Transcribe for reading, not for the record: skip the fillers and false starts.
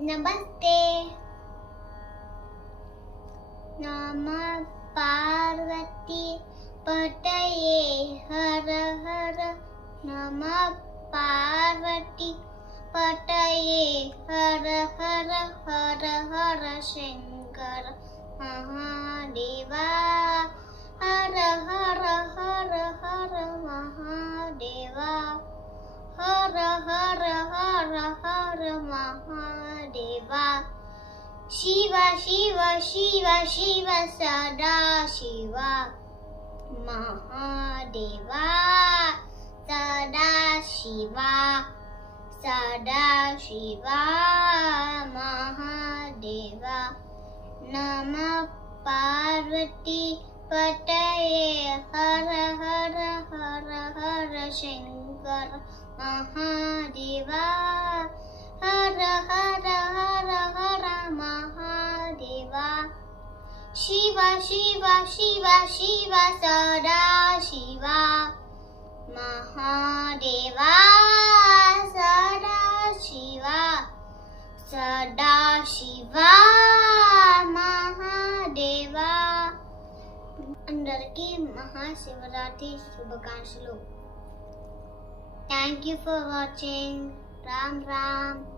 नमस्ते। नमः पार्वती पतये हर हर। नमः पार्वती पतये हर हर। हर हर शंकर महादेवा। हर हर हर हर महादेवा। हर हर हर हर महादेवा। शिव शिव शिव शिव सदा शिवा महादेवा। सदा शिवा सदा शिवा महादेवा। नमः पार्वती पतये हर हर हर हर शंकर महादेवा। हर हर हर हर महादेवा। शिव शिव शिव शिव सदा शिवा महादेवा। सदा शिवा सदा शिवा महादेवा। అందరికీ మహాశివరాత్రి శుభాకాంక్షలు. Thank you for watching. Ram Ram.